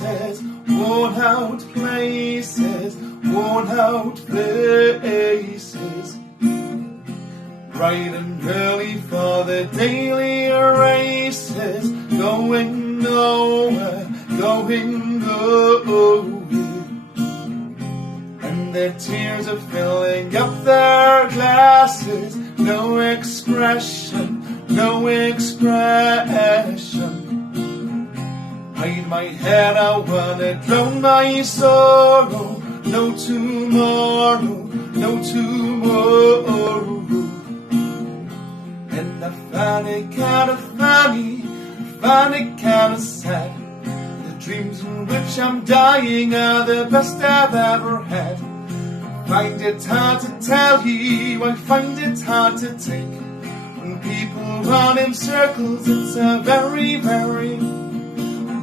faces, worn out places, worn out faces. Bright and early for the daily races, going nowhere, going nowhere. And their tears are filling up their glasses, no expression, no expression. Hide my head, I wanna drown my sorrow. No tomorrow, no tomorrow. And I find it kinda funny, I find it kinda sad. The dreams in which I'm dying are the best I've ever had. I find it hard to tell you, I find it hard to take. When people run in circles, it's a very, very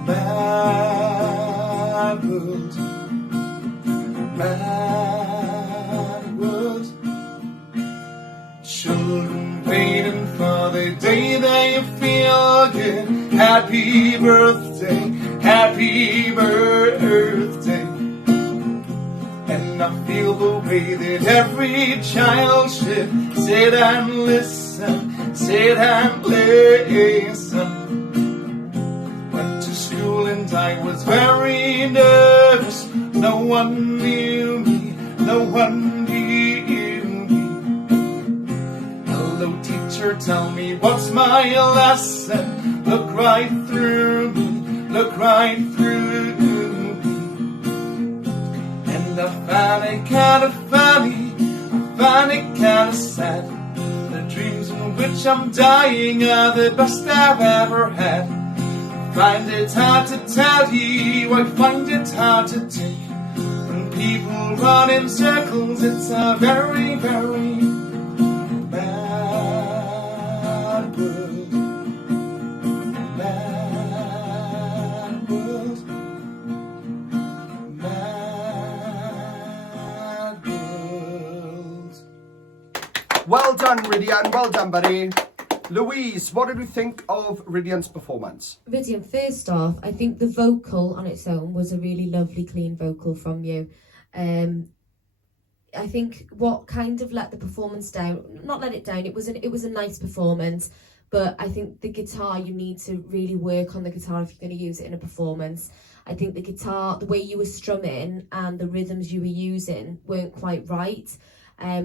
mad world. Mad world. Children waiting for the day they feel good. Happy birthday, happy birthday. And I feel the way that every child should sit and listen, sit and listen. Went to school and I was very nervous. No one knew me, no one knew me. Hello teacher, tell me what's my lesson. Look right through me, look right through me. And I find it kinda funny, I find it kinda sad. The dreams in which I'm dying are the best I've ever had. I find it hard to tell you, I find it hard to take. When people run in circles, it's a very, very mad world. Mad world. Mad world. Well done, Rhydian. Well done, buddy. Louise, what did you think of Rhydian's performance? Rhydian, first off, I think the vocal on its own was a really lovely, clean vocal from you. I think what kind of let the performance down, not let it down, it was a nice performance, but I think the guitar, you need to really work on the guitar if you're going to use it in a performance. I think the guitar, the way you were strumming and the rhythms you were using weren't quite right,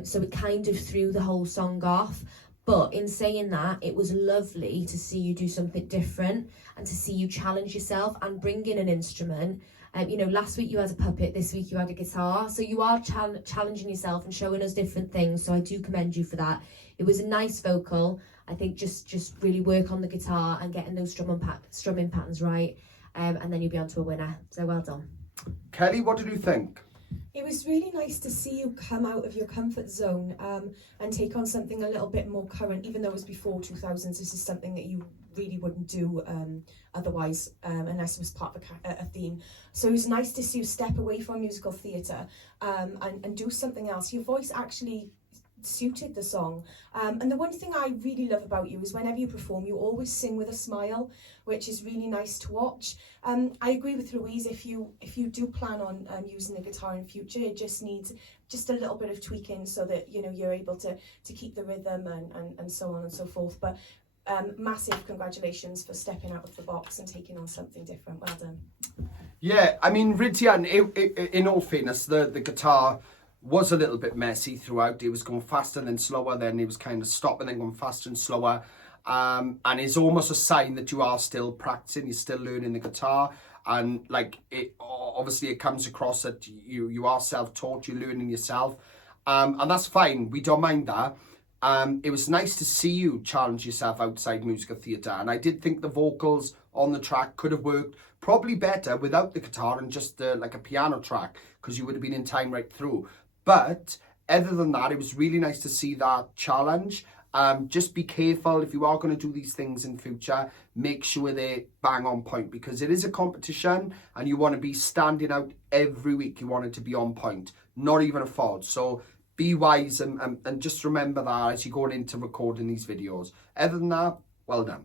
so it kind of threw the whole song off. But in saying that, it was lovely to see you do something different and to see you challenge yourself and bring in an instrument. Last week you had a puppet, this week you had a guitar. So you are challenging yourself and showing us different things. So I do commend you for that. It was a nice vocal. I think just really work on the guitar and getting those strumming patterns right. And then you'll be on to a winner. So well done. Kelly, what did you think? It was really nice to see you come out of your comfort zone and take on something a little bit more current, even though it was before 2000s. This is something that you really wouldn't do otherwise, unless it was part of a theme. So it was nice to see you step away from musical theatre and do something else. Your voice actually suited the song. And the one thing I really love about you is whenever you perform, you always sing with a smile, which is really nice to watch. I agree with Louise, if you do plan on using the guitar in future, it just needs just a little bit of tweaking so that you're able to keep the rhythm and so on and so forth. But massive congratulations for stepping out of the box and taking on something different. Well done. Yeah, I mean, Rhydian, in all fairness, the guitar was a little bit messy throughout. It was going faster then slower, then it was kind of stopping, then going faster and slower. And it's almost a sign that you are still practicing, you're still learning the guitar. And obviously it comes across that you are self-taught, you're learning yourself. And that's fine, we don't mind that. It was nice to see you challenge yourself outside musical theatre. And I did think the vocals on the track could have worked probably better without the guitar and just like a piano track, because you would have been in time right through. But other than that, it was really nice to see that challenge. Just be careful if you are going to do these things in future. Make sure they bang on point, because it is a competition and you want to be standing out every week. You want it to be on point, not even a fault. So be wise and just remember that as you're going into recording these videos. Other than that, well done.